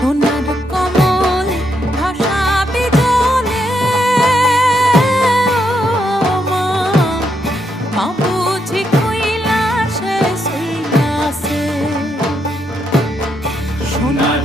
সোনার কমল ভাসাবে জলে ও মা, মা বুঝি কৈলাসে শুইয়াছে। সোনার